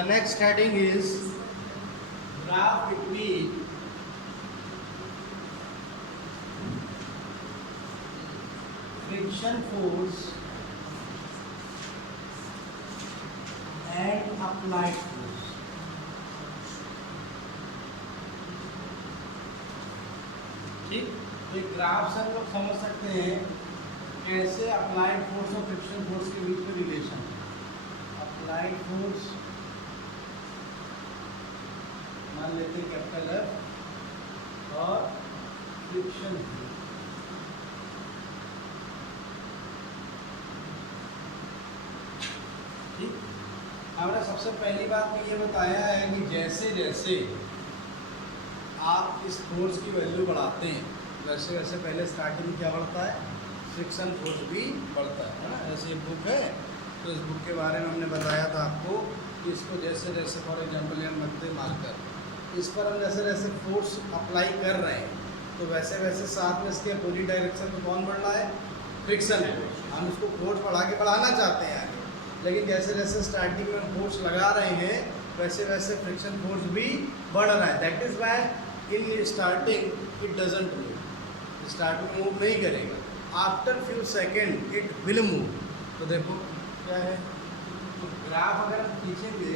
the next heading is graph between friction force and applied force. ठीक, ये graph से हम लोग समझ सकते हैं कैसे अप्लाइड फोर्स और फ्रिक्शन फोर्स के बीच में रिलेशन है। अप्लाइड फोर्स मान लेते हैं कैपिटल एफ और फ्रिक्शन फोर्स। ठीक, हमने सबसे पहली बात तो ये बताया है कि जैसे जैसे आप इस फोर्स की वैल्यू बढ़ाते हैं वैसे वैसे पहले स्टार्टिंग में क्या बढ़ता है, फ्रिक्शन फोर्स भी बढ़ता है ना। ऐसे एक बुक है तो इस बुक के बारे में हमने बताया था आपको कि इसको जैसे जैसे फॉर एग्जांपल यहाँ मध्य मार्कर इस पर हम जैसे जैसे फोर्स अप्लाई कर रहे हैं तो वैसे वैसे साथ में इसके अपोजिट डायरेक्शन में कौन बढ़ रहा है, फ्रिक्शन है। हम इसको फोर्स बढ़ाना चाहते हैं आगे, लेकिन जैसे जैसे स्टार्टिंग में हम फोर्स लगा रहे हैं वैसे वैसे फ्रिक्शन फोर्स भी बढ़ रहा है। That is why in starting it doesn't move, starting move नहीं करेगा, after few second it will move. तो देखो क्या है, तो ग्राफ अगर हम खींचेंगे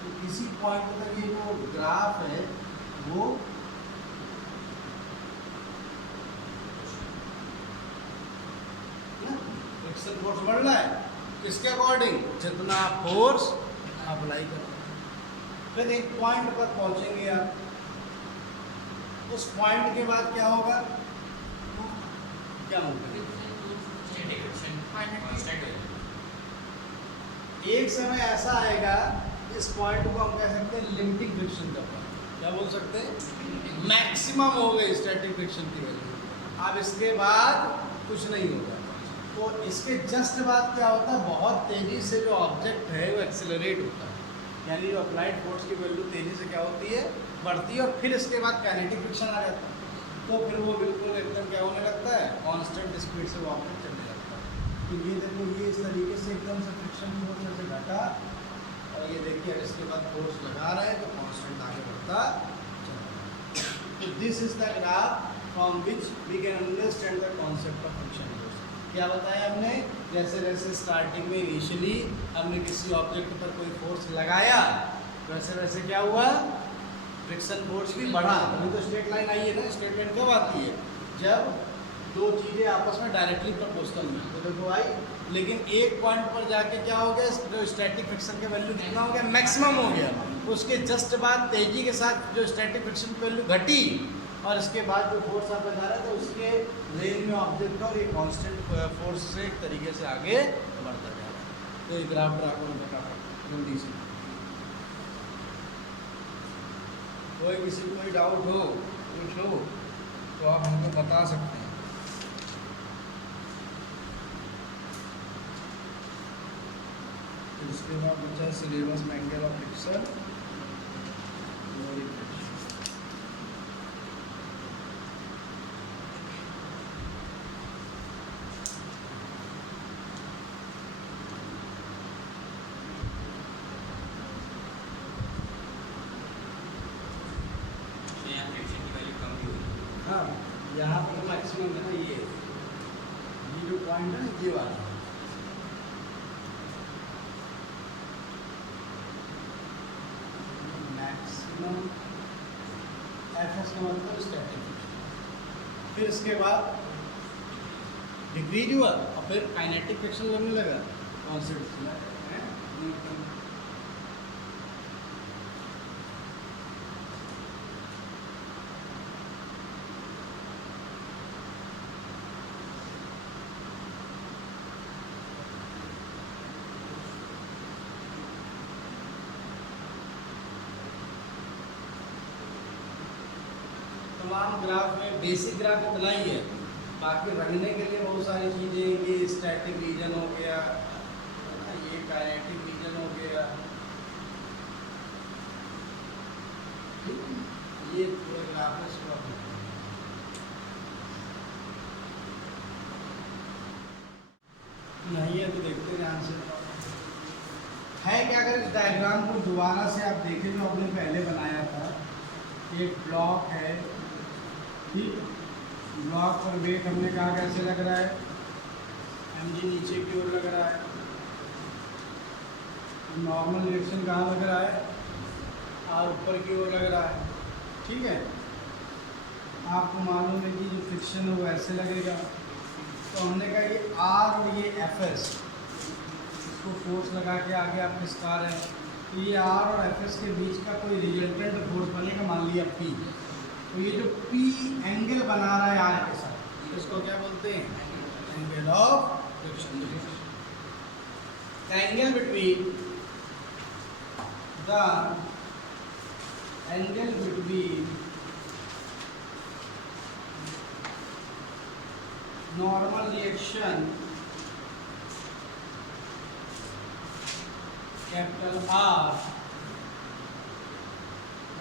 तो किसी पॉइंट तक ये जो ग्राफ है वो फ्रिक्शन फोर्स बढ़ रहा है, किसके अकॉर्डिंग, जितना फोर्स अप्लाई कर रहे हैं। फिर एक पॉइंट पर पहुंचेंगे आप, उस पॉइंट के बाद क्या होगा, क्या होगा, एक समय ऐसा आएगा इस पॉइंट को हम कह सकते हैं लिमिटिंग फ्रिक्शन का पॉइंट, क्या बोल सकते हैं, मैक्सिमम हो गई स्टैटिक फ्रिक्शन की वैल्यू। अब इसके बाद कुछ नहीं होगा। तो इसके जस्ट बाद क्या होता है, बहुत तेज़ी से जो ऑब्जेक्ट है वो एक्सेलरेट होता है, यानी जो अप्लाइड फोर्स की वैल्यू तेज़ी से क्या होती है, बढ़ती है, और फिर इसके बाद काइनेटिक फ्रिक्शन आ जाता है। तो फिर वो बिल्कुल एकदम क्या होने लगता है, कांस्टेंट स्पीड से वो ऑब्जेक्ट चलने लगता है। तो ये देखो ये इस तरीके से एकदम से फ्रिक्शन फोर्स में से घटा, और ये देखिए इसके बाद फोर्स लगा रहे हैं तो कांस्टेंट आगे बढ़ता चला। तो this is the graph from which we can understand the concept of friction force. क्या बताया हमने, जैसे जैसे स्टार्टिंग में इनिशियली हमने किसी ऑब्जेक्ट पर कोई फोर्स लगाया वैसे वैसे क्या हुआ, फ्रिक्शन फोर्स भी बढ़ा। अभी तो स्ट्रेट लाइन आई है ना, स्ट्रेट लाइन कब आती है, जब दो चीज़ें आपस में डायरेक्टली प्रोपोर्शनल में, तो देखो आई, लेकिन एक पॉइंट पर जाके क्या हो गया, जो स्टैटिक फ्रिक्शन का वैल्यू कितना हो गया, मैक्सिमम हो गया। उसके जस्ट बाद तेजी के साथ जो स्टैटिक फ्रिक्शन की वैल्यू घटी, और इसके बाद जो फोर्स आप बता रहे थे उसके रेंज में ऑब्जेक्ट और ये कांस्टेंट फोर्स से एक तरीके से आगे बढ़ता जा रहा है। तो ये ग्राफ ड्रा करो फटाफट जल्दी से, कोई किसी को कोई डाउट हो कुछ हो तो आप हमको बता सकते हैं। इसके बाद बचा सिलेबस में एंगल ऑफ फ्रिक्शन, हाँ यहाँ पर मैक्सिमम है ना, ये जो पॉइंट है ना ये वाला, मैक्सिमम एफएस का मतलब स्टैटिक। फिर इसके बाद डिक्रीज हुआ और फिर काइनेटिक फ्रिक्शन लगने लगा, कॉन्सेप्ट तमाम ग्राफ में बेसिक ग्राफ इतना ही है, बाकी रखने के लिए बहुत सारी चीज़ें, ये स्टैटिक रीजन हो गया, ये काइनेटिक रीजन हो गया, ये पूरे ग्राफ में नहीं है तो देखते ध्यान से है क्या करें। इस डायग्राम को दोबारा से आप देखें जो आपने पहले बनाया था, एक ब्लॉक है, ठीक। ब्लॉक पर वेट हमने कहा कैसे लग रहा है, mg नीचे की ओर लग रहा है, नॉर्मल रिएक्शन कहाँ लग रहा है, r ऊपर की ओर लग रहा है, ठीक है। आपको मालूम है कि जो फ्रिक्शन है वो ऐसे लगेगा, तो हमने कहा ये r और ये fs, इसको फोर्स लगा के आगे आपके स्टार है, तो ये r और fs के बीच का कोई रिजल्टेंट फोर्स बनेगा, मान लिया p। तो ये जो p एंगल बना रहा है r के साथ, इसको क्या बोलते हैं, angle of friction. Angle between the angle between normal reaction capital R,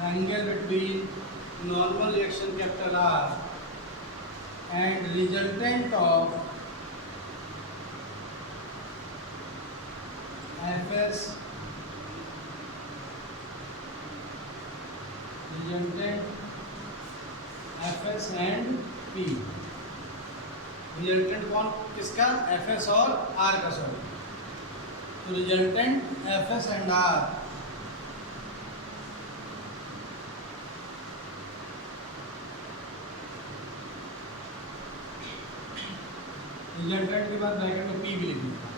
angle between normal reaction capital R and resultant of Fs, resultant Fs and P। Resultant कौन किसका, Fs और R का, सॉरी। तो resultant Fs and R, resultant के बाद bracket में P भी लिखिएगा।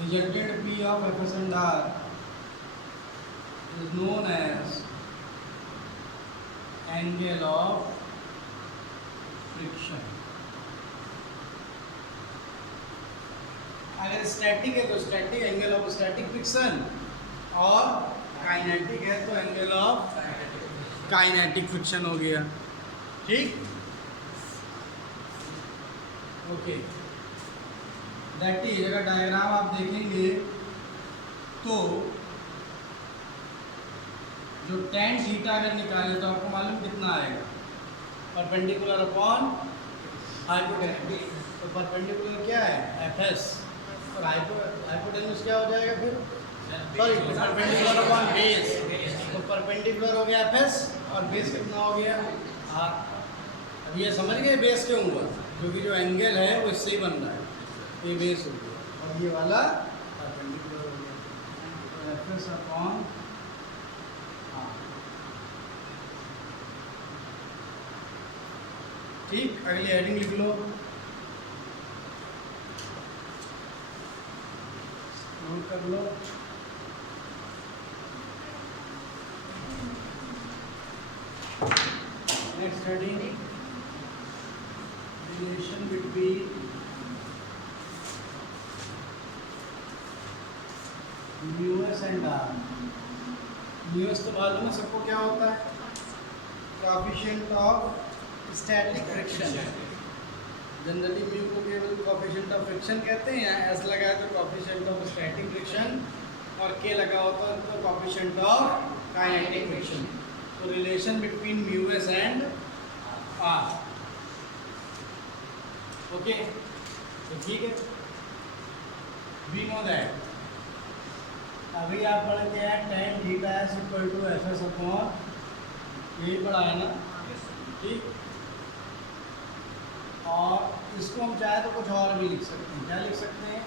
Resultant P of Fs and R is known as angle of friction. अगर स्टैटिक है तो static angle of static friction, और काइनेटिक है तो एंगल ऑफ काइनेटिक फ्रिक्शन हो गया, ठीक। ओके, दैट इज, अगर डायग्राम आप देखेंगे तो जो tan थीटा अगर निकाले तो आपको मालूम कितना आएगा, परपेंडिकुलर अपॉन हाइपोटेन्यूज। तो परपेंडिकुलर क्या है, Fs, और हाइपोटेन्यूज क्या हो जाएगा फिर, सॉरी, परपेंडिकुलर अपॉन बेस। तो परपेंडिकुलर हो गया Fs और बेस कितना हो गया R। अब ये समझ गए बेस क्यों हुआ, क्योंकि जो एंगल है वो इससे ही बन रहा है, ये बेस हो गया और ये वाला परपेंडिकुलर हो गया, तो Fs अपॉन R, ठीक। अगली हेडिंग लिख लो, नोट कर लो। Next heading, relation between mu s and r. Mu s तो मालूम है सबको क्या होता है, coefficient of static friction. Generally mu को केवल कोएफिशिएंट ऑफ फ्रिक्शन कहते हैं, यहाँ एस लगा है तो कोएफिशिएंट ऑफ स्टैटिक फ्रिक्शन, और के लगा होता है तो कोएफिशिएंट ऑफ काइनेटिक फ्रिक्शन। तो relation between mu s and R, okay. तो ठीक है, वी नो दैट, अभी आप पढ़ के हैं tan theta s equal to Fs upon, यही पढ़ा है ना, ठीक। और इसको हम चाहे तो कुछ और भी लिख सकते हैं, क्या लिख सकते हैं,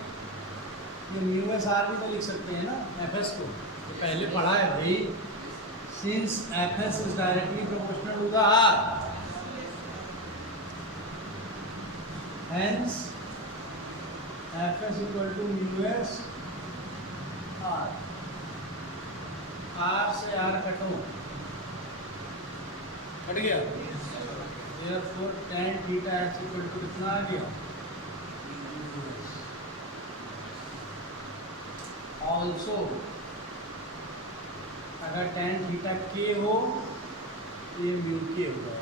ये म्यू एस आर भी तो लिख सकते हैं ना, Fs को तो पहले पढ़ा है भाई, since Fs is directly proportional to the R, hence Fs equal to mu s R. R से R कटो, कट गया, therefore tan theta x equal to कितना आ गया, ऑल्सो अगर tan थीटा k हो तो ये म्यू k होगा।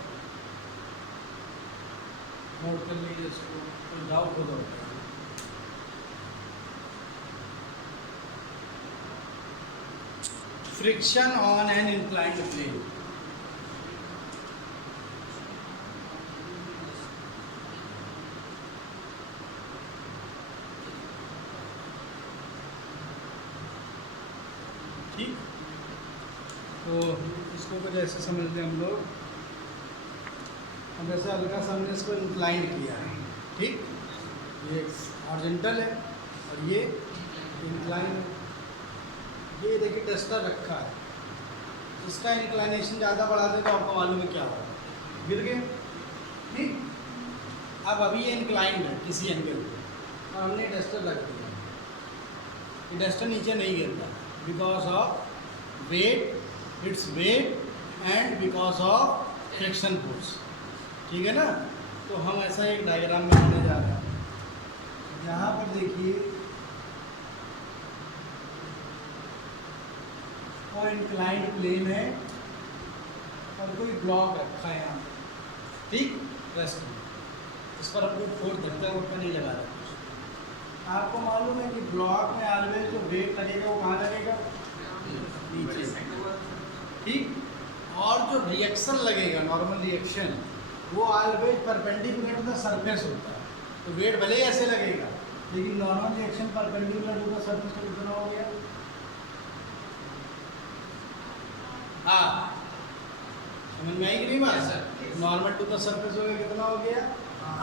नोट कर लीजिए इसको, तो जाओ खुद हो गया। Friction on an inclined plane, ठीक। तो इसको कुछ ऐसे समझते हैं हम लोग। अब ऐसे हल्का सा हमने इसको इंक्लाइन किया है, ठीक, ये हॉरिजॉन्टल है और ये इंक्लाइन है। ये देखिए टेस्टर रखा है, इसका इंक्लाइनेशन ज़्यादा बढ़ा दे तो आपको मालूम है क्या होगा, गिर गए, ठीक। अब अभी ये इंक्लाइंड है किसी एंगल पे और हमने टेस्टर रख दिया, ये टेस्टर नीचे नहीं गिरता because of weight, its weight and because of friction force, ठीक है ना। तो हम ऐसा एक डायग्राम बनाने जा रहे हैं। यहाँ पर देखिए और इंक्लाइंड प्लेन है और कोई ब्लॉक रखा है यहाँ पर, ठीक, रेस्ट में। इस पर आपको फोर्स धक्का वक्का नहीं लगा रहा कुछ। आपको मालूम है कि ब्लॉक में ऑलवेज जो वेट लगेगा वो कहाँ लगेगा, नीचे, ठीक। और जो रिएक्शन लगेगा, नॉर्मल रिएक्शन, वो always perpendicular to the surface होता है। तो वेट भले ही ऐसे लगेगा लेकिन normal reaction perpendicular to the surface तो कितना हो गया, हाँ, समझ में आई कि नहीं बात sir. Normal to the surface हो गया, कितना हो गया,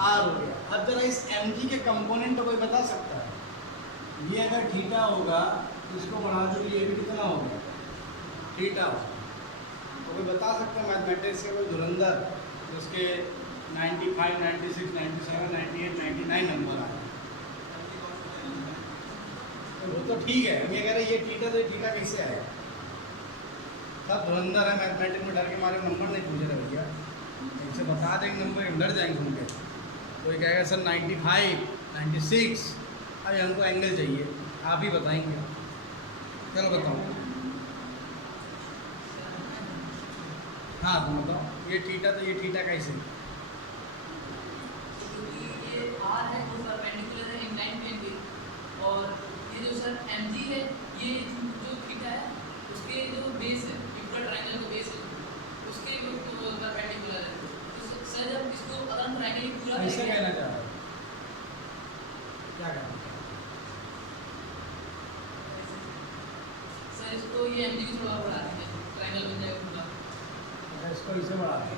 आर हो गया। अब जरा इस एम जी के कंपोनेंट कोई बता सकता है, ये अगर थीटा होगा तो इसको बढ़ा दो, ये भी कितना हो गया, थीटा हो। तो कोई बता सकता है मैथमेटिक्स के कोई धुरंधर उसके 95, 96, 97, 98, 99 नंबर आए, तो वो तो ठीक है। हम ये कह रहे हैं ये थीटा, तो ये थीटा कैसे आया, सब धुरंधर है मैथमेटिक्स में, डर के मारे नंबर नहीं पूछ रहे भैया, इनसे बता देंगे नंबर, डर जाएंगे उनके। कोई कहेगा सर 95, 96, अरे हमको एंगल चाहिए, आप ही बताएंगे, चलो बताओ। हाँ तुम बताओ, ये थीटा, तो ये थीटा कैसे, ये आर है वो परपेंडिकुलर है इंक्लाइन प्लेन के, और ये जो सर एम जी है ये जो थीटा है उसके जो बेस है, पूरा ट्रायंगल का बेस है उसके जो परपेंडिकुलर है। तो सर जब इसको अगर हम ट्रायंगल पूरा ऐसे कहना चाह रहे हो, क्या कहना सर, इसको ये एम जी भी थोड़ा बढ़ा देंगे, ट्रायंगल बन जाएगा पूरा। इसको इसे बढ़ा दिया,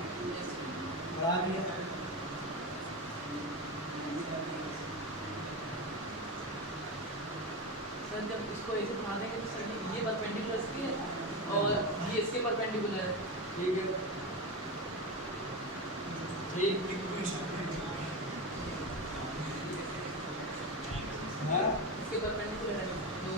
सर जब इसको ऐसे बढ़ा देंगे तो सर ये परपेंडिकुलर इसके है और ये इसके परपेंडिकुलर है, ठीक है, हाँ, इसके परपेंडिकुलर है। तो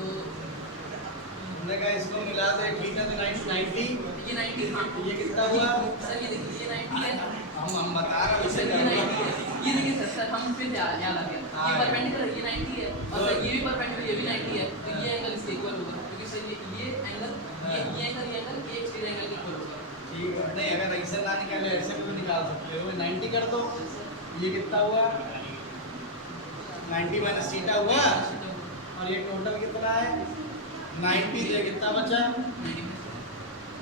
हमने कहा इसको मिला दे, थीटा तो 90, ये 90 हाँ, ये कितना हुआ सर ये देखिए ये 90 है, हम बता रहे हैं सर ये 90 है, ये देखिए सर हम फिर याद आ गया, ये परपेंडिकुलर ये 90 है और सर ये भी परपेंडिकुलर ये भी 90 है, तो ये एंगल इसके इक्वल होगा क्योंकि सर ये एंगल ये एंगल ये एक स्ट्रेट एंगल के इक्वल होगा। ठीक है, नहीं अगर ऐसे ना निकाले ऐसे भी निकाल सकते हो, 90 कर दो, ये कितना हुआ 90 माइनस थीटा हुआ, और ये टोटल कितना है 90, ये कितना बचा,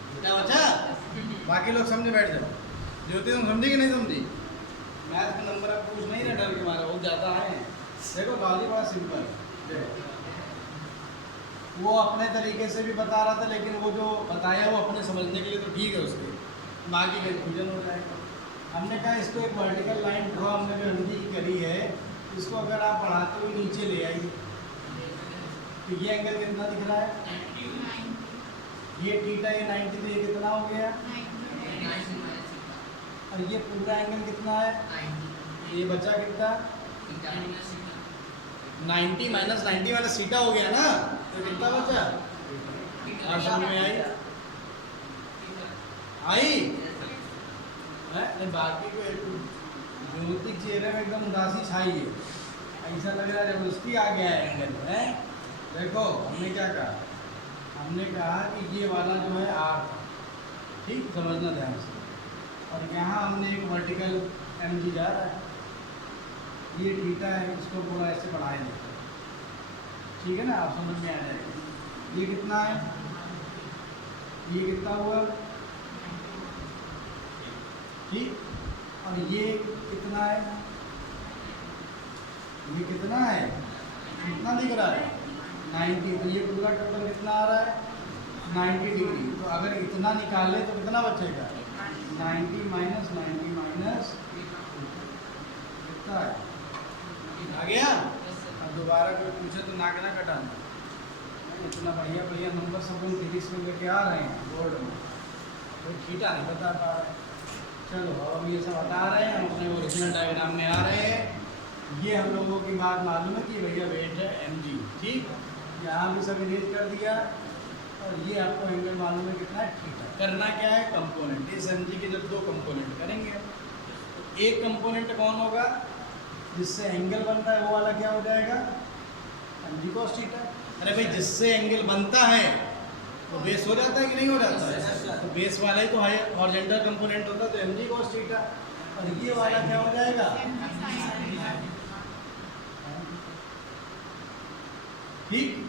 कितना बचा, बाकी लोग समझे बैठ जाओ, ज्योति तुम समझी कि नहीं समझी, मैथ में नंबर आप पूछ नहीं रहे डर के मारे, बहुत ज़्यादा है। देखो लॉजिक बड़ा सिंपल है, वो अपने तरीके से भी बता रहा था लेकिन वो जो बताया वो अपने समझने के लिए तो ठीक है, उसके बाकी कन्फ्यूजन हो जाएगा। हमने कहा इसको एक वर्टिकल लाइन ड्रॉ हमने जो हिंदी की करी है, इसको अगर आप बढ़ाते हुए नीचे ले आइए तो ये एंगल कितना दिख रहा है, ये थीटा ये 90, तो ये कितना हो गया, और ये पूरा एंगल कितना है, ये बचा कितना 90 माइनस 90 माइनस थीटा हो गया ना, तो कितना बचा, और समझ में आई नहीं, बाकी को ज्योतिक चेहरे में एकदम उदासी छाई है, ऐसा लग रहा है जबरदस्ती आ गया है एंगल है। देखो हमने क्या कहा, हमने कहा कि ये वाला जो है आर, ठीक, समझना ध्यान से, और यहाँ हमने एक वर्टिकल एम जी जा रहा है, ये थीटा है, इसको पूरा ऐसे बढ़ाए देते हैं, ठीक है ना, आप समझ में आ जाएगा। ये कितना है, ये कितना हुआ, ठीक, और ये कितना है, ये कितना है, कितना दिख रहा है 90, तो ये पूरा टोटल कितना आ रहा है 90 डिग्री। तो अगर इतना निकाले तो कितना बचेगा? 90 माइनस 90 माइनस कितना है? आ गया? अब दोबारा कोई पूछे तो नाक ना कटाना। इतना बढ़िया बढ़िया नंबर सब लोग 30 में लेके आ रहे हैं बोर्ड में, कोई थीटा नहीं बता पा रहे। चलो अब हम ये सब बता रहे हैं, हम अपने ओरिजिनल डायग्राम में आ रहे हैं। ये हम लोगों की बात मालूम है कि भैया वेट है mg, ठीक। यहाँ भी सब इरेज कर दिया और ये आपको एंगल मालूम है कितना है? थीटा। करना क्या है? कंपोनेंट। इस mg के जब दो कंपोनेंट करेंगे तो एक कंपोनेंट कौन होगा जिससे एंगल बनता है, वो वाला क्या हो जाएगा? mg cos theta. अरे भाई जिससे एंगल बनता है तो बेस हो जाता है कि नहीं हो जाता है? तो बेस वाला ही तो है हॉरिजॉन्टल कंपोनेंट होता है, तो mg cos थीटा। और ये वाला क्या हो जाएगा? ठीक।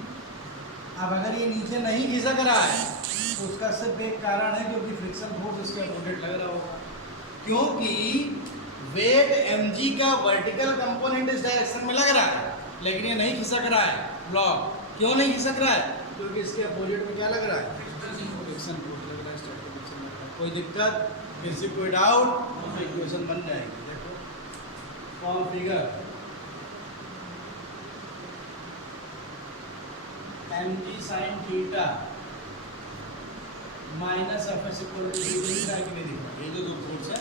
अब अगर ये नीचे नहीं खिसक रहा है तो उसका सिर्फ एक कारण है क्योंकि फ्रिक्शन फोर्स इसके अपोजिट लग रहा होगा, क्योंकि वेट mg का वर्टिकल कंपोनेंट इस डायरेक्शन में लग रहा है लेकिन ये नहीं खिसक रहा है ब्लॉक। क्यों नहीं खिसक रहा है? क्योंकि इसके अपोजिट में क्या लग रहा है? फ्रिक्शन फोर्स लग रहा है, स्टैटिक फ्रिक्शन लग रहा है। कोई दिक्कत? किसी कोई डाउट? तो इक्वेशन बन जाएगी। देखो form figure mg sin theta minus F S equal to ये जो दो फोर्स है,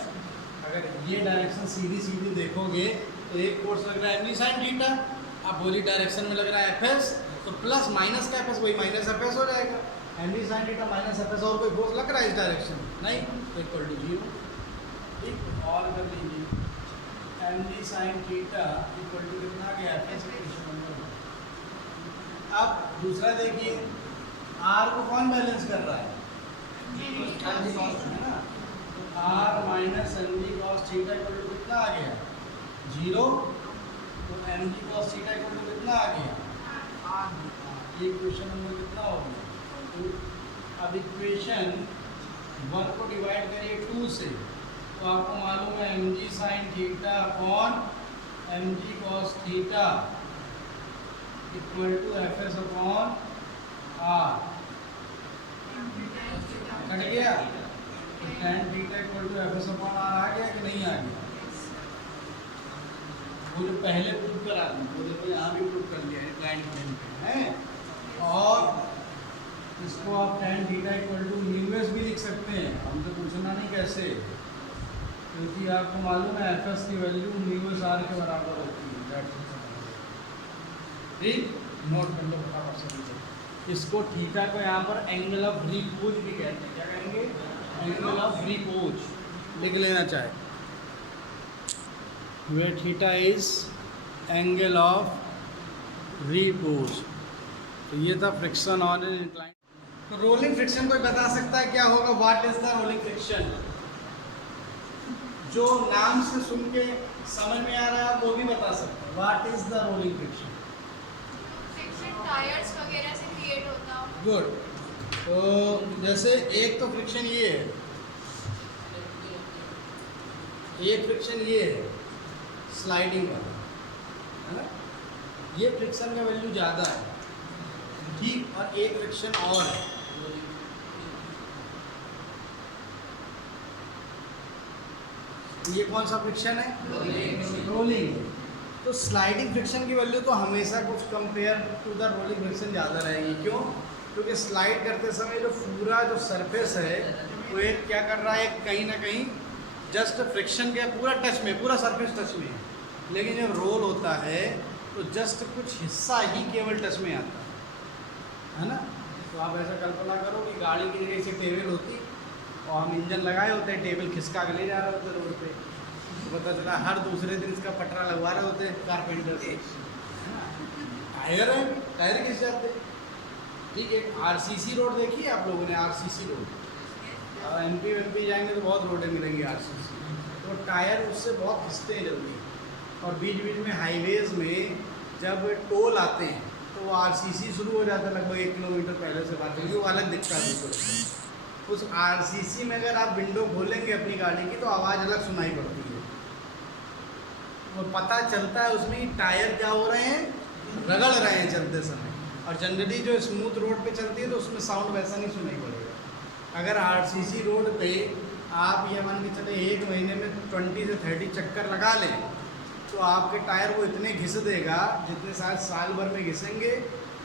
अगर ये डायरेक्शन सीधी सीधी देखोगे तो एक फोर्स लग रहा है mg sin theta, opposite direction में लग रहा है fs, तो प्लस माइनस का fs वही माइनस fs हो जाएगा। mg sin theta minus fs और कोई फोर्स लग रहा है इस डायरेक्शन में? नहीं, तो इक्वल टू 0। ठीक, और कर लीजिए mg sin theta equal to कितना आ गया? fs। अब दूसरा देखिए, r को कौन बैलेंस कर रहा है? है ना, तो r minus mg cos theta equal to कितना आ गया? 0। तो mg cos theta equal to कितना आ गया? ये इक्वेशन नंबर कितना हो गया? तो अब इक्वेशन 1 को डिवाइड करिए 2 से, तो आपको मालूम है mg sin theta upon mg cos theta equal to fs upon r। Cut गया? तो tan theta equal to fs upon r आ गया कि नहीं आ गया? वो जो पहले प्रूव करा दूँ वो देखो यहाँ भी प्रूव कर लिया है लाइन प्लेन पे है। और इसको आप tan थीटा इक्वल टू न्यूएस भी लिख सकते हैं, हमसे पूछना नहीं कैसे, क्योंकि आपको मालूम है fs की वैल्यू न्यूएस r के बराबर होती है। ठीक, नोट कर लो फटाफट से। इसको थीटा को यहाँ पर एंगल ऑफ रिपोज भी कहते हैं। क्या कहेंगे? एंगल ऑफ रिपोज लिख लेना चाहे, where theta is angle of repose. तो ये था फ्रिक्शन ऑन एन इंक्लाइन। तो रोलिंग फ्रिक्शन कोई बता सकता है क्या होगा? What is the rolling friction? जो नाम से सुन के समझ में आ रहा है वो भी बता सकते हैं। What is the rolling friction? Tyres वगैरह से क्रिएट होता हो। गुड। तो जैसे एक तो फ्रिक्शन ये है, एक फ्रिक्शन ये है स्लाइडिंग वाला, है ना, ये फ्रिक्शन का वैल्यू ज़्यादा है, ठीक। और एक फ्रिक्शन और है, ये कौन सा फ्रिक्शन है? रोलिंग। तो स्लाइडिंग फ्रिक्शन की वैल्यू तो हमेशा कुछ compare to the rolling friction ज़्यादा रहेगी। क्यों? क्योंकि स्लाइड करते समय जो पूरा जो सरफेस है वो एक क्या कर रहा है, कहीं ना कहीं जस्ट फ्रिक्शन के पूरा टच में, पूरा सरफेस टच में है, लेकिन जब रोल होता है तो जस्ट कुछ हिस्सा ही केवल टच में आता है ना। तो आप ऐसा कल्पना करो कि गाड़ी की जगह से टेबल होती और हम इंजन लगाए होते हैं, टेबल खिसका के ले जा रहे होते रोड पे, तो पता चला हर दूसरे दिन इसका पटरा लगवा रहे होते कारपेंटर से, टायर है, टायर खिंच जाते। ठीक है, आरसीसी रोड देखिए आप लोगों ने, आरसीसी रोड, एमपी जाएंगे तो बहुत रोडें मिलेंगी आरसीसी, तो टायर उससे बहुत खिंचते हैं जल्दी। और बीच बीच में हाईवेज़ में जब टोल आते हैं तो वो आरसीसी शुरू हो जाता है लगभग 1 किलोमीटर पहले से बात होगी, वो अलग दिखता है बिल्कुल। उस आरसीसी में अगर आप विंडो खोलेंगे अपनी गाड़ी की तो आवाज़ अलग सुनाई पड़ती है, वो पता चलता है उसमें टायर क्या हो रहे हैं, रगड़ रहे हैं चलते समय। और जनरली जो स्मूथ रोड पे चलती है तो उसमें साउंड वैसा नहीं सुनाई पड़ेगा। अगर आरसीसी रोड पे आप ये मान के चले 1 महीने में 20 से 30 चक्कर लगा लें तो आपके टायर वो इतने घिस देगा जितने शायद साल भर में घिसेंगे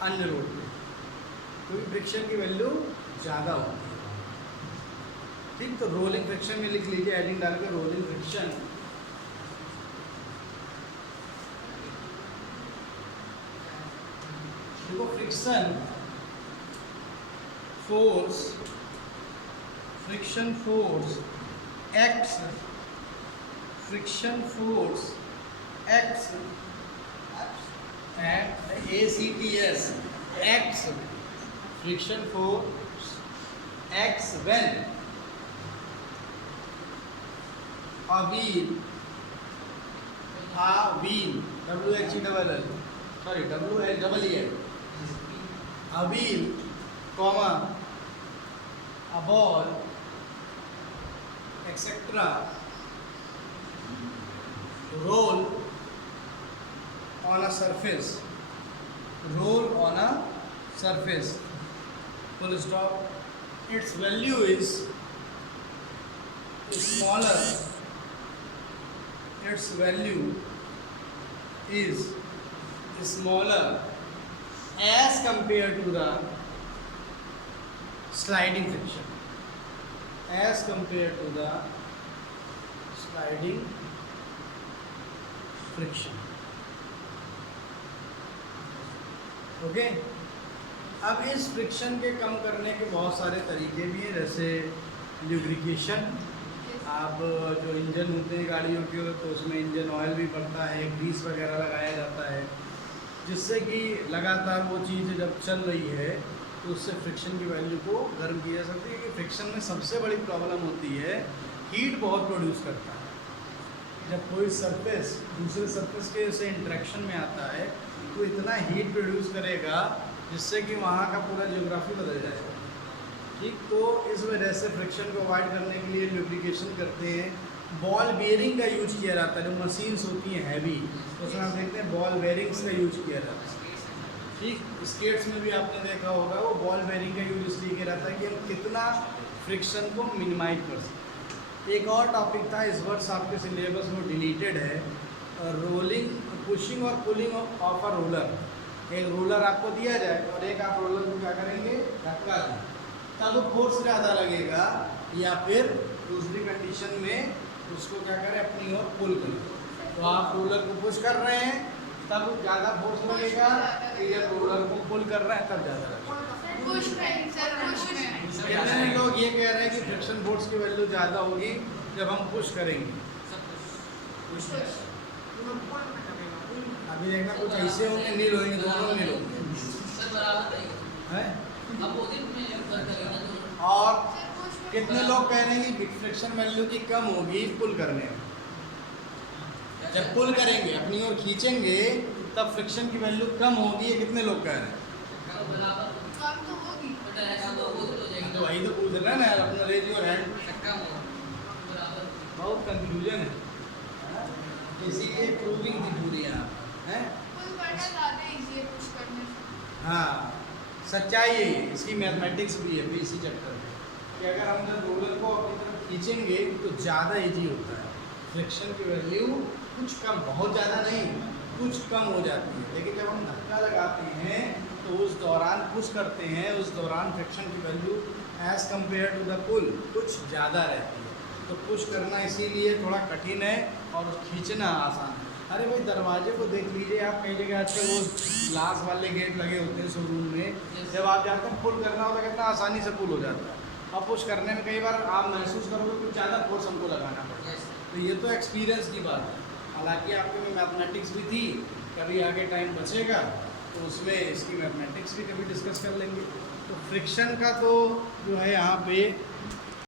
अन्य रोड पे, क्योंकि फ्रिक्शन की वैल्यू ज़्यादा होती है। ठीक, तो रोलिंग फ्रिक्शन में लिख लीजिए, एडिंग डाल के रोलिंग फ्रिक्शन। देखो friction force acts at ACTS acts friction force acts when a wheel a wheel comma a ball etc roll on a surface, full stop. Its value is smaller, as compared to the sliding friction, okay. अब इस friction के कम करने के बहुत सारे तरीके भी हैं, जैसे ल्यूब्रिकेशन। आप जो इंजन होते हैं गाड़ियों के तो उसमें इंजन ऑयल भी पड़ता है, ग्रीस वगैरह लगाया जाता है, जिससे कि लगातार वो चीज़ जब चल रही है तो उससे फ्रिक्शन की वैल्यू को गर्म किया जा सकती है। कि फ्रिक्शन में सबसे बड़ी प्रॉब्लम होती है हीट बहुत प्रोड्यूस करता है। जब कोई सरफेस दूसरे सरफेस के से इंटरेक्शन में आता है तो इतना हीट प्रोड्यूस करेगा जिससे कि वहाँ का पूरा जियोग्राफी बदल जाएगा। ठीक, तो इस वजह से फ्रिक्शन को अवॉइड करने के लिए ल्यूब्रिकेशन करते हैं। बॉल बेयरिंग का यूज किया जाता है, जो मशीन्स होती हैं हैवी, तो उसमें आप देखते हैं बॉल बेयरिंग्स का यूज किया जाता है। ठीक, स्केट्स में भी आपने देखा होगा वो बॉल बेयरिंग का यूज इसलिए किया जाता है कि हम कितना फ्रिक्शन को मिनिमाइज कर सकते। एक और टॉपिक था इस वर्ष आपके सिलेबस में डिलीटेड है, रोलिंग, पुशिंग और पुलिंग ऑफ अ रोलर। एक रोलर आपको दिया जाए और एक आप रोलर को क्या करेंगे, धक्का दें, तब फोर्स ज़्यादा लगेगा, या फिर दूसरी कंडीशन में उसको क्या करें, अपनी ओर पुल करें। तो आप रोलर को पुश कर रहे हैं तब ज़्यादा फोर्स लगेगा, या रोलर को पुल कर रहे हैं तब ज़्यादा लगेगा। कितने लोग ये कह रहे हैं कि फ्रिक्शन फोर्स की वैल्यू ज़्यादा होगी जब हम पुश करेंगे। अभी देखना कुछ ऐसे होंगे, नील होंगे, दोनों नील होंगे हैं। और कितने लोग कह रहे हैं कि फ्रिक्शन वैल्यू की कम होगी पुल करने में। जब पुल करेंगे अपनी ओर खींचेंगे तब फ्रिक्शन की वैल्यू कम होगी, ये कितने लोग कह रहे हैं? तो वही तो पूछ रहे हैं ना, अपना रेज योर हैंड। बहुत कंफ्यूजन है, इसीलिए प्रूविंग की पूरी हैं। हाँ, सच्चाई यही है, इसकी मैथमेटिक्स भी है इसी चक्कर में कि अगर हम जब रोलर को अपनी तरफ खींचेंगे तो ज़्यादा ईजी होता है, फ्रिक्शन की वैल्यू कुछ कम, बहुत ज़्यादा नहीं, कुछ कम हो जाती है। लेकिन जब हम धक्का लगाते हैं तो उस दौरान पुश करते हैं, उस दौरान फ्रिक्शन की value as compare to the pull कुछ ज़्यादा रहती है। तो पुश करना इसीलिए थोड़ा कठिन है और खींचना आसान है। अरे भाई दरवाजे को देख लीजिए आप, कई जगह आजकल वो ग्लास वाले गेट लगे होते हैं शोरूम में, जब आप जाते हैं पुल करना होता है कितना आसानी से पुल हो जाता है, और पुश करने में कई बार आप महसूस करोगे कुछ ज़्यादा फोर्स हमको लगाना पड़ता है। तो ये तो एक्सपीरियंस की बात है। हालांकि आपके में मैथमेटिक्स भी थी, कभी आगे टाइम बचेगा तो उसमें इसकी मैथमेटिक्स भी कभी डिस्कस कर लेंगे। तो फ्रिक्शन का तो जो है यहाँ पे